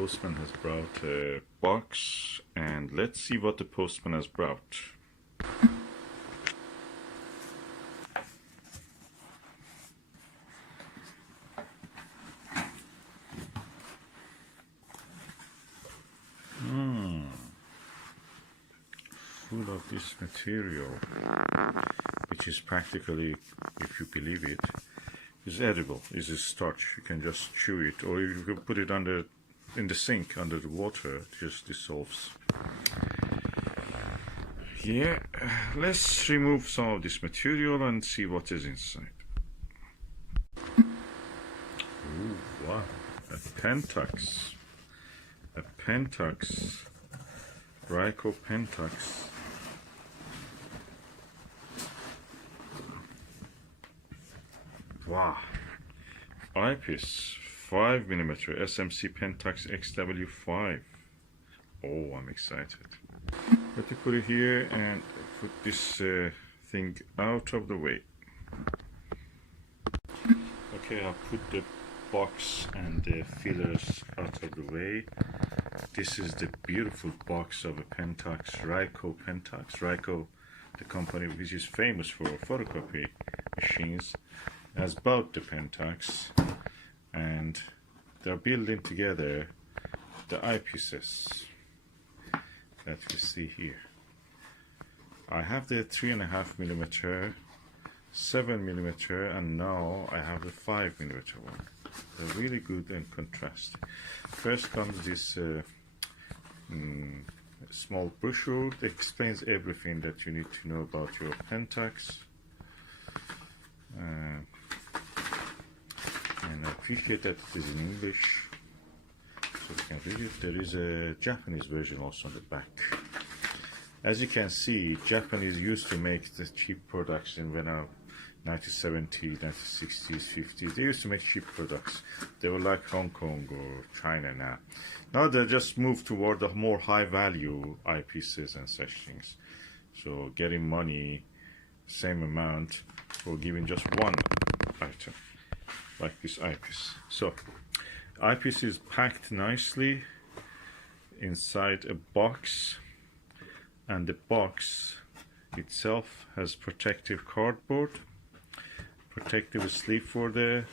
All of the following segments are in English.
postman has brought a box, and let's see what the postman has brought. Full of this material, which is practically, if you believe it, is edible. Is a starch. You can just chew it, or you can put it in the sink under the water. It just dissolves. Yeah, let's remove some of this material and see what is inside. Ooh, wow, a PENTAX. A PENTAX. Ryco PENTAX. Wow. Eyepiece 5mm SMC PENTAX XW-5. Oh, I'm excited. Let me put it here and put this thing out of the way. Okay, I'll put the box and the fillers out of the way. This is the beautiful box of a PENTAX, Ryco PENTAX. Ryco, the company which is famous for photocopy machines, has bought the PENTAX, and they're building together the eyepieces that you see here. I have the 3.5mm, 7mm, and now I have the 5mm one. They're really good in contrast. First comes this small brochure that explains everything that you need to know about your PENTAX. And I appreciate that it is in English, so you can read it. There is a Japanese version also on the back. As you can see, Japanese used to make the cheap products in 1970s, 1960s, 50s. They used to make cheap products. They were like Hong Kong or China now. Now they just moved toward the more high-value eyepieces and such things. So getting money, same amount, for giving just one item, like this eyepiece. So, eyepiece is packed nicely inside a box, and the box itself has protective cardboard, protective sleeve for the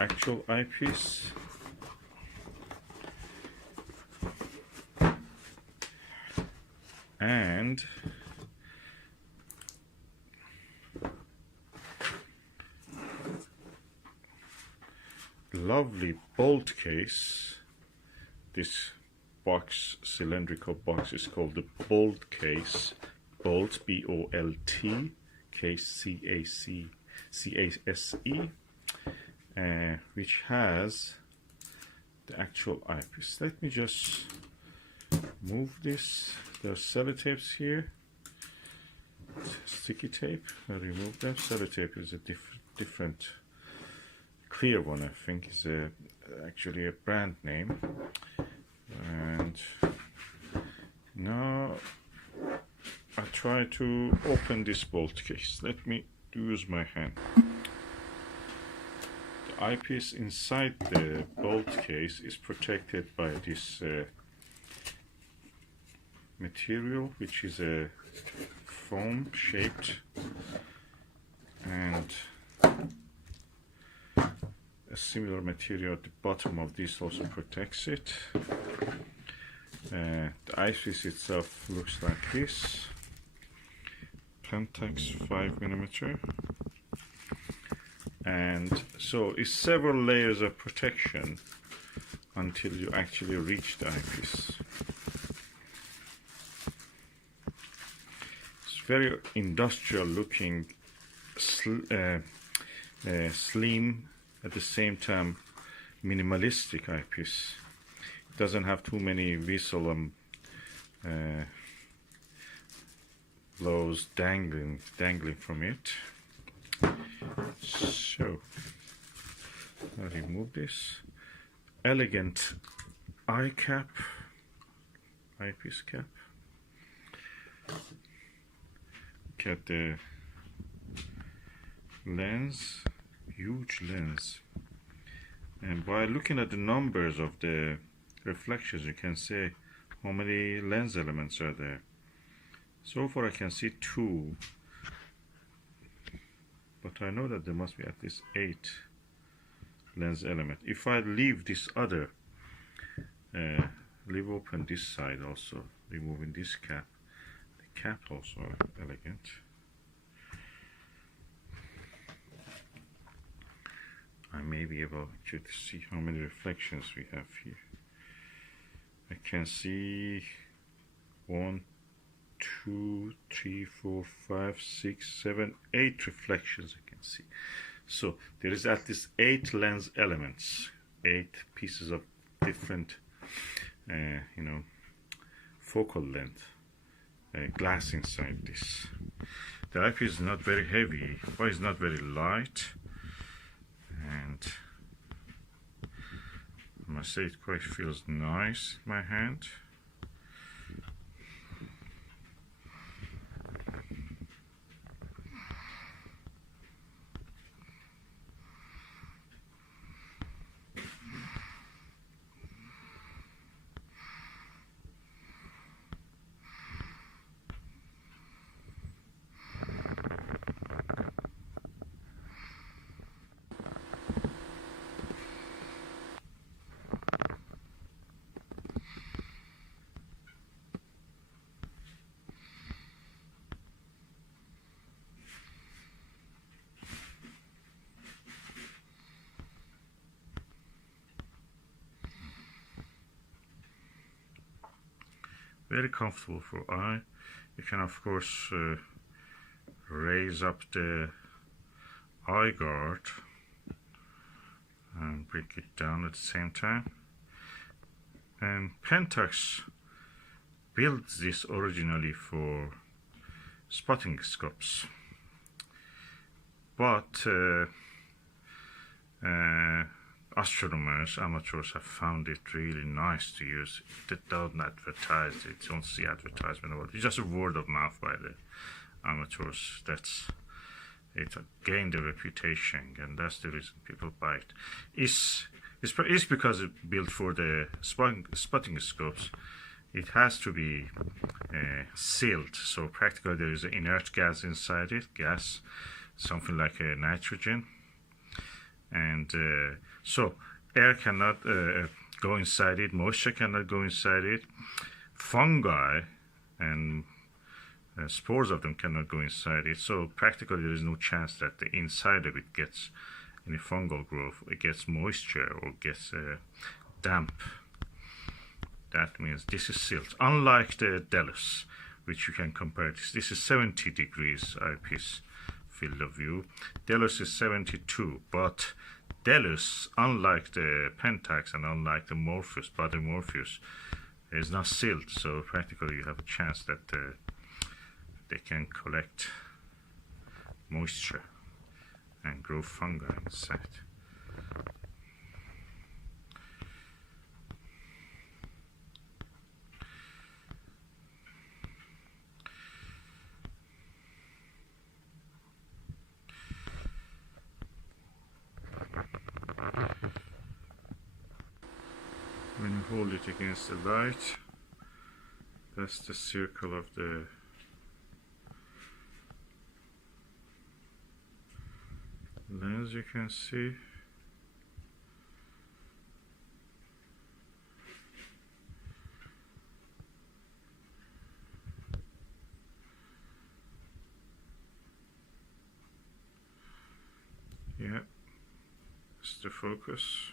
actual eyepiece, and lovely bolt case. This box, cylindrical box, is called the bolt case. Bolt, B-O-L-T, case, C-A-C-E, which has the actual eyepiece. Let me just move this. There are sellotapes here, sticky tape. I remove them. Sellotape is a different clear one, I think, is actually a brand name. And now I try to open this bolt case. Let me use my hand. The eyepiece inside the bolt case is protected by this material, which is a foam shaped, and a similar material at the bottom of this also protects it. The eyepiece itself looks like this. PENTAX 5mm, and so it's several layers of protection until you actually reach the eyepiece. It's very industrial looking, slim, at the same time minimalistic eyepiece. It doesn't have too many whistle and blows dangling from it. So I'll remove this. Elegant eye cap, eyepiece cap. Look at the lens, huge lens, And by looking at the numbers of the reflections, you can say how many lens elements are there. So far I can see 2, but I know that there must be at least 8 lens elements. If I leave this other, leave open this side also, removing this cap, the cap also elegant. I may be able to see how many reflections we have here. I can see 1, 2, 3, 4, 5, 6, 7, 8 reflections I can see. So there is at least 8 lens elements, 8 pieces of different, focal length glass inside this. The eyepiece is not very heavy, but it's not very light, and I must say it quite feels nice in my hand. Very comfortable for eye. You can of course raise up the eye guard and bring it down at the same time. And PENTAX built this originally for spotting scopes, but astronomers, amateurs have found it really nice to use. They don't advertise it, don't see advertisement about it. It's just a word of mouth by the amateurs. That's it, gained a reputation, and that's the reason people buy it. It's because it's built for the spotting scopes. It has to be sealed, so practically there is an inert gas inside it, something like a nitrogen, and so air cannot go inside it, moisture cannot go inside it, fungi and spores of them cannot go inside it, so practically there is no chance that the inside of it gets any fungal growth, it gets moisture or gets damp. That means this is sealed. Unlike the Delos, which you can compare this. This is 70 degrees eyepiece field of view. Delos is 72, but Delos, unlike the PENTAX and unlike the Morpheus, body Morpheus, is not sealed. So practically you have a chance that they can collect moisture and grow fungi inside. When you hold it against the light, that's the circle of the lens, you can see. Yeah, it's the focus.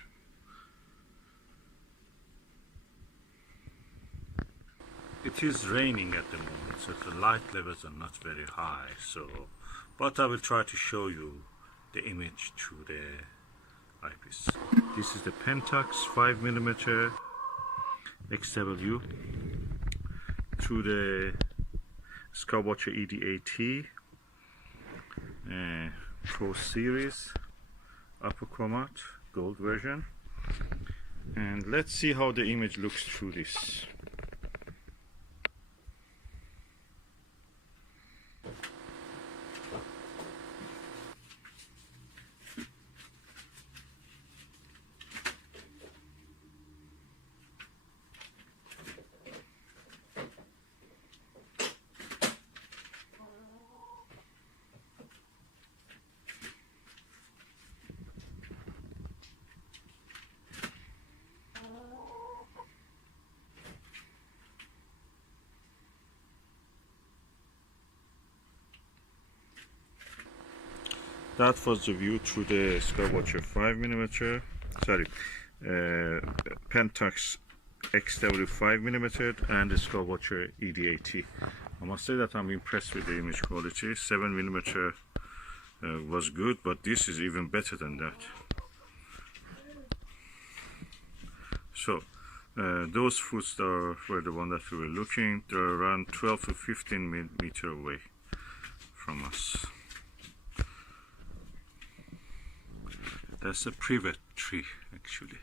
It is raining at the moment, so the light levels are not very high. But I will try to show you the image through the eyepiece. This is the PENTAX 5mm XW through the Skywatcher ED-AT Pro Series upper chromat gold version, and let's see how the image looks through this. that was the view through the Skywatcher 5mm, sorry, PENTAX XW-5mm and the Skywatcher ED80. I must say that I'm impressed with the image quality. 7mm was good, but this is even better than that. So those foods were the one that we were looking. They're around 12 to 15 meter away from us. That's a privet tree actually.